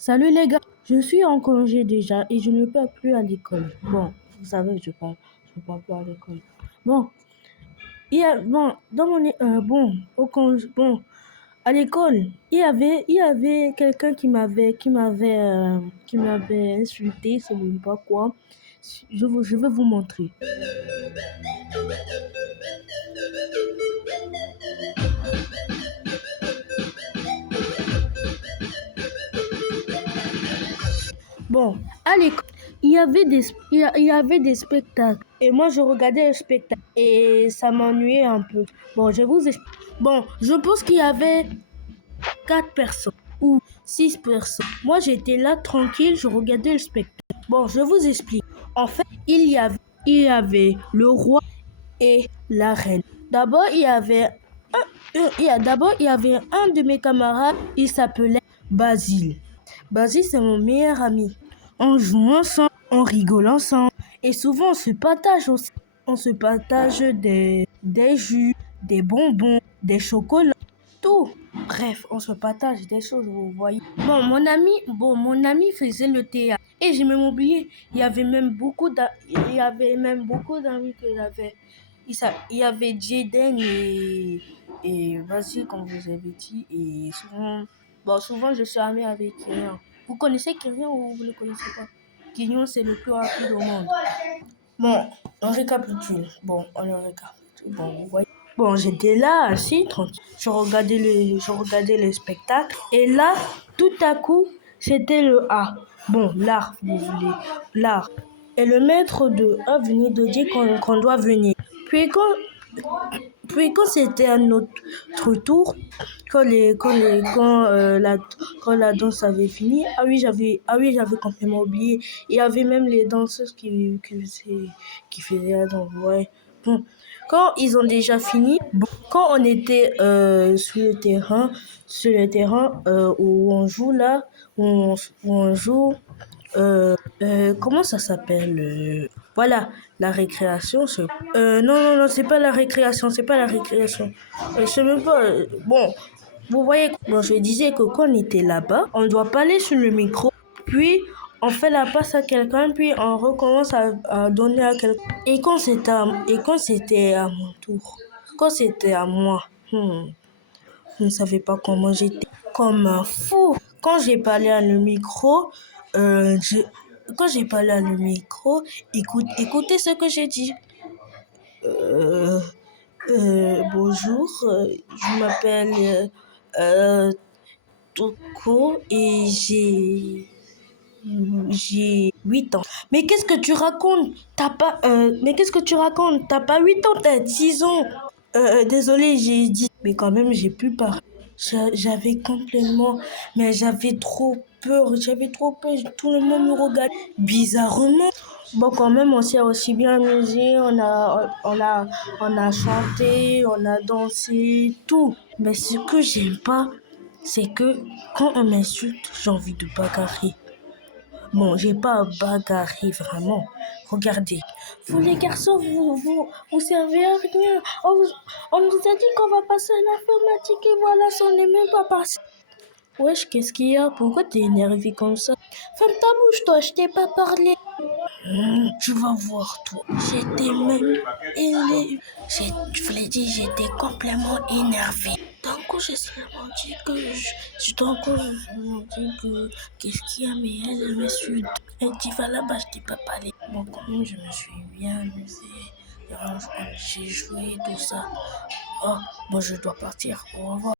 Salut les gars, je suis en congé déjà et je ne pars plus à l'école. Bon, vous savez, je pars plus à l'école. Bon, dans mon, à l'école, il y avait quelqu'un qui m'avait insulté, c'est même pas quoi. Je vais vous montrer. Bon, à l'école, il y avait des spectacles. Et moi, je regardais les spectacles. Et ça m'ennuyait un peu. Bon, je vous explique. Bon, je pense qu'il y avait 4 personnes ou 6 personnes. Moi, j'étais là tranquille, je regardais le spectacle. Bon, je vous explique. En fait, il y avait le roi et la reine. D'abord, il y avait un de mes camarades, il s'appelait Basile. Basile, c'est mon meilleur ami. On joue ensemble, on rigole ensemble. Et souvent, on se partage aussi. On se partage des jus, des bonbons, des chocolats, tout. Bref, on se partage des choses, vous voyez. Mon ami faisait le théâtre. Et j'ai même oublié, il y avait même beaucoup d'amis que j'avais. Il y avait Jaden et vas-y, comme vous avez dit. Et souvent, je suis ami avec Kyrian. Vous connaissez Kyrian ou vous ne le connaissez pas? Kyrian, c'est le plus rapide au monde. Bon, on récapitule. Bon, vous voyez. Bon, j'étais là, assis, tranquille. Je regardais le spectacle. Et là, tout à coup, c'était le A. Bon, l'art, vous voulez. L'art. Et le maître de A venait de dire qu'on doit venir. Puis quand c'était à notre tour, quand la danse avait fini, j'avais complètement oublié. Il y avait même les danseuses qui faisaient la danse. Ouais. Bon, quand ils ont déjà fini, quand on était sur le terrain où on joue là, où on joue. Comment ça s'appelle Voilà, la récréation. Non, c'est pas la récréation, c'est pas la récréation. C'est même pas. Bon, vous voyez, bon, je disais que quand on était là-bas, on ne doit pas aller sur le micro, puis on fait la passe à quelqu'un, puis on recommence à donner à quelqu'un. Et quand c'était à mon tour, quand c'était à moi, je ne savais pas comment j'étais comme un fou. Quand j'ai parlé à le micro, euh, je- quand j'ai parlé à le micro, écoutez ce que j'ai dit. Euh, Bonjour, je m'appelle Toko et j'ai 8 ans. Mais qu'est-ce que tu racontes? Mais qu'est-ce que tu racontes? T'as pas 8 ans, t'as 10 ans. Désolé, j'ai dit. Mais quand même, j'ai pu parler. J'avais complètement. Mais j'avais trop peur. J'avais trop peur. Tout le monde me regardait bizarrement. Bon, quand même, on s'est aussi bien amusé. On a chanté, on a dansé, tout. Mais ce que j'aime pas, c'est que quand on m'insulte, j'ai envie de bagarrer. Bon, j'ai pas bagarré vraiment. Regardez. Vous les garçons, vous servez à rien. On nous a dit qu'on va passer à l'informatique et voilà, ça n'est même pas passé. Wesh, qu'est-ce qu'il y a? Pourquoi t'es énervé comme ça? Ferme ta bouche, toi, je t'ai pas parlé. Tu vas voir, toi. J'étais même énervé. Je vous l'ai dit, j'étais complètement énervé. D'un coup, je me dit que, qu'est-ce qu'il y a, mais elle me suit. Elle dit, va là-bas, je t'ai pas parlé. Bon, quand même, je me suis bien amusé. J'ai joué, tout ça. Oh, bon, je dois partir. Au revoir.